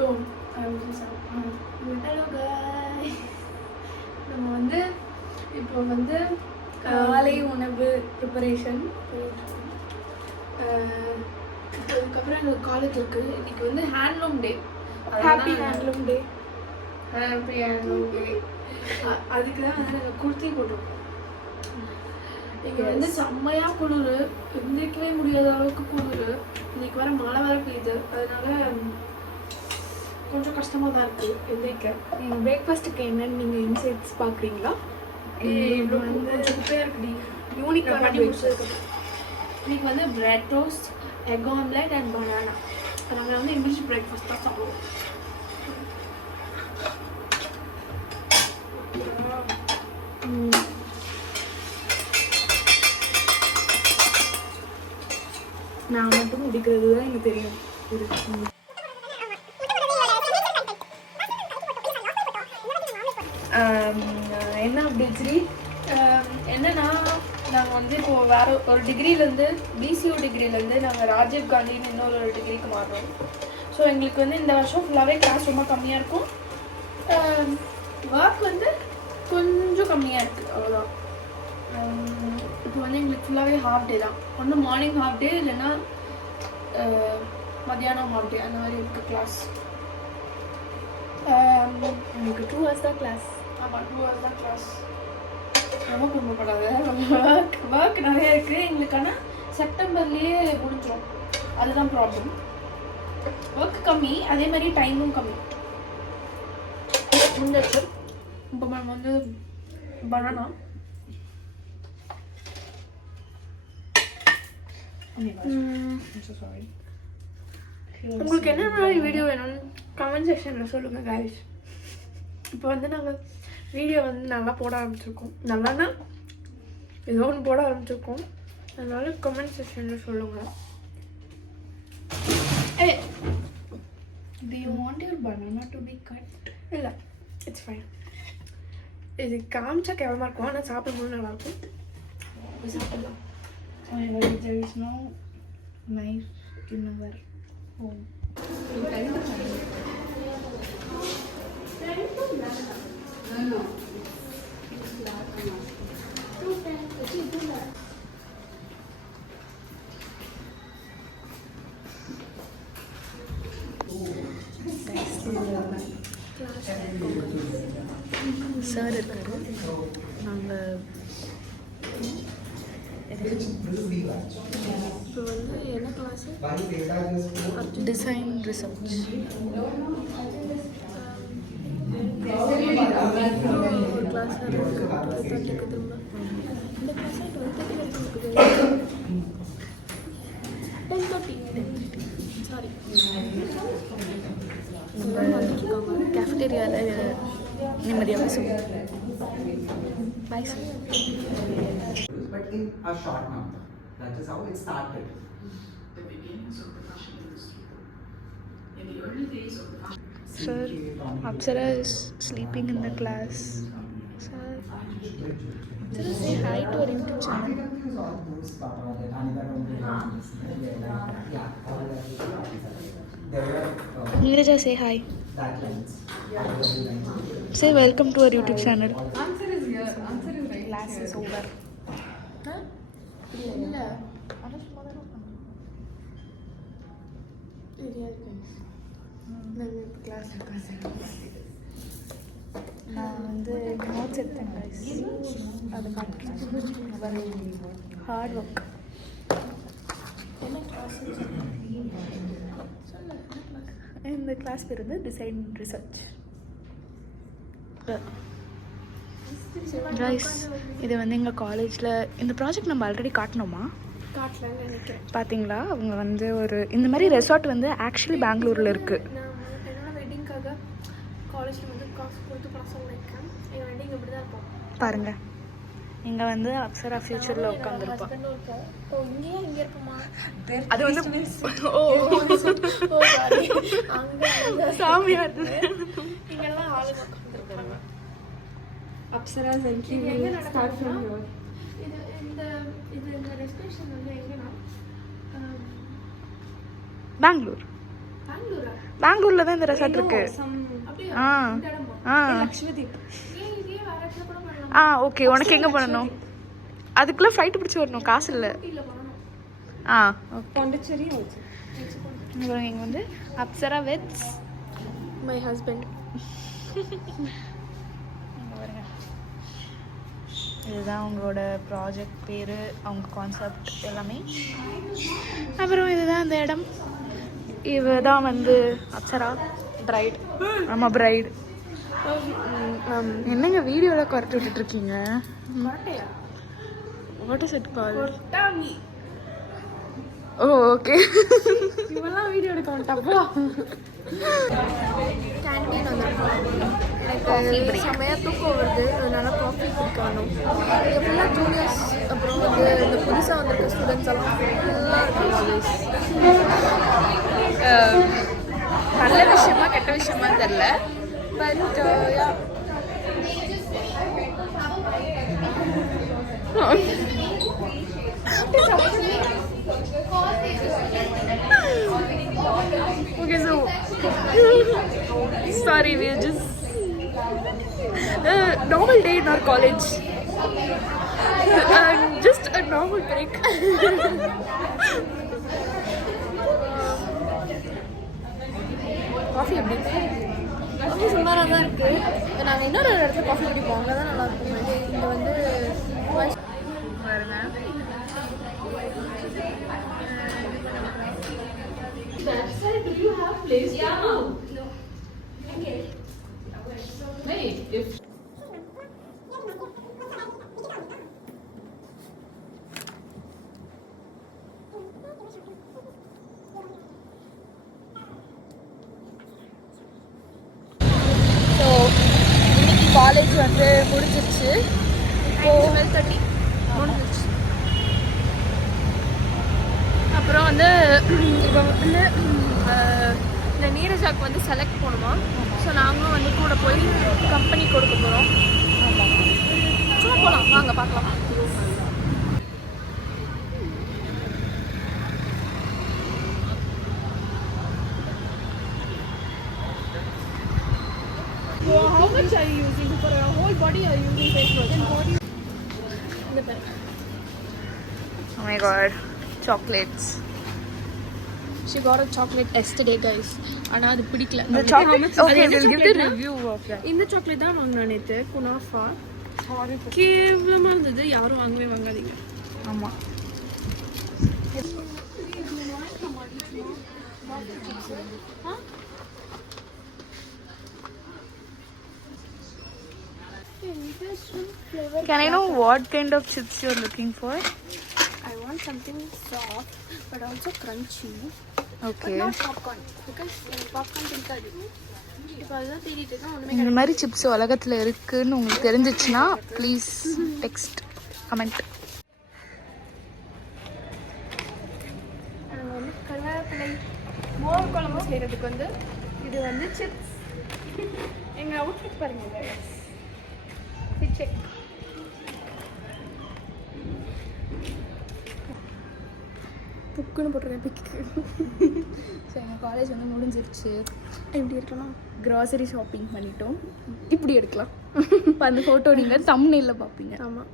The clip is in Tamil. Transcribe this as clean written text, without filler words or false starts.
Oh, hello guys. நம்ம வந்து இப்போ வந்து காலை உணவு ப்ரிப்பரேஷன் அதுக்கப்புறம் எங்களுக்கு காலேஜ் இருக்குது. இன்றைக்கி வந்து ஹேண்ட்லூம் டே. ஹாப்பி ஹேண்ட்லூம் டே. ஹாப்பி ஹேண்ட்லூம் டே. அதுக்கு தான் வந்து நாங்கள் குர்த்தி போட்டிருக்கோம். இங்கே வந்து செம்மையாக குளிர், எந்திரிக்கவே முடியாத அளவுக்கு குளிர். இன்றைக்கி வர மழை வர பெய்யுது, அதனால கொஞ்சம் கஷ்டமாக தான் இருக்குது எந்திரிக்க. நீங்கள் பிரேக்ஃபாஸ்ட்டுக்கு என்னன்னு நீங்கள் இன்சைட்ஸ் பார்க்குறீங்களா? இவ்வளோ வந்து சூப்பராக இருக்குடி. யூனிக்காக பண்ணி முடிச்சிருக்கு. இன்றைக்கி வந்து bread toast, egg omelette and banana. நாங்கள் வந்து இங்கிலீஷ் பிரேக்ஃபாஸ்ட் தான் சாப்பிடுவோம். நான் மட்டும் முடிக்கிறது தான் எனக்கு தெரியும். என்ன அப்டேட்ஸ்ரி? என்னன்னா நாங்கள் வந்து இப்போது வேறு ஒரு டிகிரிலேருந்து பிசிஓ டிகிரிலேருந்து நாங்கள் ராஜீவ் காந்தின்னு இன்னொரு டிகிரிக்கு மாறுறோம். ஸோ எங்களுக்கு வந்து இந்த வருஷம் ஃபுல்லாகவே கிளாஸ் ரொம்ப கம்மியாக இருக்கும். ஒர்க் வந்து கொஞ்சம் கம்மியாக இருக்குது, அவ்வளோதான். இப்போ வந்து எங்களுக்கு ஃபுல்லாகவே ஹாஃப் டே தான். ஒன்று மார்னிங் ஹாஃப் டே, இல்லைன்னா மத்தியானம் ஹாஃப் டே, அந்த மாதிரி இருக்குது கிளாஸ். உங்களுக்கு 2 hours தான் கிளாஸ். ஆமாம், 2 hours தான் கிளாஸ். ரொம்ப குடும்பப்படாது, ஒர்க் நிறைய இருக்குது எங்களுக்கு. ஆனால் செப்டம்பர்லேயே முடிஞ்சிடும், அதுதான் ப்ராப்ளம். ஒர்க் கம்மி, அதே மாதிரி டைமும் கம்மி. முடிஞ்சிச்சு. இப்போ நம்ம வந்து பனானா உங்களுக்கு என்ன மாதிரி வீடியோ வேணும்னு கமெண்ட் செக்ஷனில் சொல்லுங்கள் guys. இப்போ வந்து நாங்கள் வீடியோ வந்து நல்லா போட ஆரம்பிச்சிருக்கோம். நல்லானா ஏதோ ஒன்று போட ஆரம்பிச்சிருக்கோம். அதனால கமெண்ட் செக்ஷனில் சொல்லுங்கள். Do you want your banana to be cut? இல்லை, இட்ஸ் ஃபைன். இது காமிச்சா கேவலமாக இருக்கும், ஆனால் சாப்பிடும்போது நல்லாயிருக்கும். சாப்பிடலாம். There is no knife in our home. Sir இருக்காரு. நாங்கள் இப்போ வந்து என்ன கிளாஸு? Design research. ஒரு கிளாஸ் இருக்குது திரும்ப. இந்த கிளாஸ் 10:30 சாரி. கேஃபிடேரியாவில் நிம்மதியாக பேசுவோம். Bye sir. But in a short number. That is how it started. The beginnings of the fashion industry. In the early days of the fashion Sir, Apsara is sleeping in the class. Sir, Apsara, say hi to our YouTube channel. Neeraja, say hi. Say welcome to our YouTube channel. Answer is here. Answer is right. Class is over. இல்லை நான் வந்து நோட்ஸ் எடுத்தேன் guys. அது ஹார்ட் ஒர்க். என்ன கிளாஸ்? இந்த கிளாஸ் பேர் வந்து டிசைன் ரிசர்ச். ரைஸ், இது வந்து எங்கள் காலேஜில் இந்த ப்ராஜெக்ட் நம்ம ஆல்ரெடி காட்டினோமா? காட்டலன்னு நினைக்கிறேன். பார்த்தீங்களா? அவங்க வந்து ஒரு இந்த மாதிரி ரெசார்ட் வந்து ஆக்சுவலி பெங்களூரில் இருக்குது. நான் என்னோட வெட்டிங்காக காலேஜில் வந்து காசு கொடுத்து பணம் சொல்லியிருக்கேன். என் வெட்டிங் இப்படி தான் இருக்கும். பாருங்கள், இங்கே வந்து அப்சரா ஃபியூச்சரில் உட்காந்துருப்போம். ஓ, இங்கேயே இங்கே இருப்போமா? அது வந்து சாரி, அங்கே சாமியார். இங்கெல்லாம் ஆளுங்க உட்காந்துருப்பாங்க. அப்சராஸ் என்ட்ரி எங்கே நடக்குதுன்னா இது இந்த ரெஸ்டேஷன் வந்து எங்கன்னா பெங்களூர். பெங்களூரா? பெங்களூர்ல தான் இந்த ரெசார்ட் இருக்கு. ஆ ஆ லக்ஷ்மதீப். ஆ ஓகே. உனக்கு எங்கே பண்ணணும்? அதுக்குள்ளே ஃப்ளைட்டு பிடிச்சி வரணும், காசு இல்லை. ஆ பாண்டிச்சேரி. அப்புறம் இங்கே வந்து அப்சரா வித் மை ஹஸ்பண்ட். இதுதான் அவங்களோட ப்ராஜெக்ட் பேர், அவங்க கான்செப்ட் எல்லாமே. அப்புறம் இதுதான் இந்த இடம். இவ தான் வந்து அப்சரா பிரைட். ஆமாம் பிரைட். என்னங்க வீடியோவில் குறைச்சி விட்டுட்ருக்கீங்க? What is it call? Oh okay. இவெல்லாம் வீடியோ எடுக்க மாட்டாப்பா. கேண்டீன் வந்திருக்கோம். எனக்கு செம்மையாக தூக்கம் வருது, அதனால காஃபி குடிக்கணும். இங்கே ஃபுல்லாக ஜூனியர்ஸ், அப்புறம் வந்து இந்த புதுசாக வந்திருக்க ஸ்டூடெண்ட்ஸ் எல்லாம் ஃபுல்லாக இருக்காங்க. நல்ல விஷயமா கெட்ட விஷயமா தெரில. But Okay, so sorry, we're just normal day in our college. Just a normal break. Coffee எப்படி காஃபி சுமாராக தான் இருக்குது. நாங்கள் இன்னொரு இடத்துல காஃபி குடிப்போம், அங்கே தான் நல்லா இருக்கும். இங்கே வந்து பாருங்க. ஸோ இன்னைக்கு காலேஜ் வந்து முடிஞ்சிருச்சு. இப்போ 12:30 முடிஞ்சிருச்சு. அப்புறம் வந்து இப்போ வந்து இந்த நீரஜாக்கு வந்து செலக்ட் பண்ணுமா. ஸோ நாங்களும் வந்து கூட போய் கம்பெனி கொடுக்க போகிறோம். சும்மா போகலாம், வாங்க பார்க்கலாம். how much are you using for your whole body? Are you using face wash? Body. Oh my god, chocolates. She got a chocolate yesterday, guys. ஆனா அது பிடிக்கல. The chocolate. Okay, we'll give the review of that. இந்த சாக்லேட் தான் வாங்கினா நேத்து குனாஃபா. கேவலமா இருந்தது, யாரும் வாங்கவே வாங்காதீங்க. ஆமா. Can I know what kind of chips you're looking for? I want something soft but also crunchy. Okay. But not popcorn because popcorn பிடிக்காது. இப்போ அதான் தேடிட்டு இருக்கேன், ஒண்ணுமே இந்த மாதிரி சிப்ஸ் உலகத்தில் இருக்குன்னு உங்களுக்கு தெரிஞ்சிச்சுன்னா ப்ளீஸ் டெக்ஸ்ட் கமெண்ட். நாங்கள் வந்து கருவேப்பிலை மோர் குழம்பு செய்கிறதுக்கு வந்து இது வந்து சிப்ஸ். எங்கள் அவுட்ஃபிட் பாருங்க, செக். புக்குன்னு போட்டிருக்கேன் பிக்கு. ஸோ எங்கள் காலேஜ் வந்து முடிஞ்சிருச்சு. எப்படி இருக்கலாம்? க்ராசரி ஷாப்பிங் பண்ணிட்டோம். இப்படி எடுக்கலாம். இப்போ அந்த ஃபோட்டோ நீங்கள் தம்ப்நெயில்ல பார்ப்பீங்க. ஆமாம்.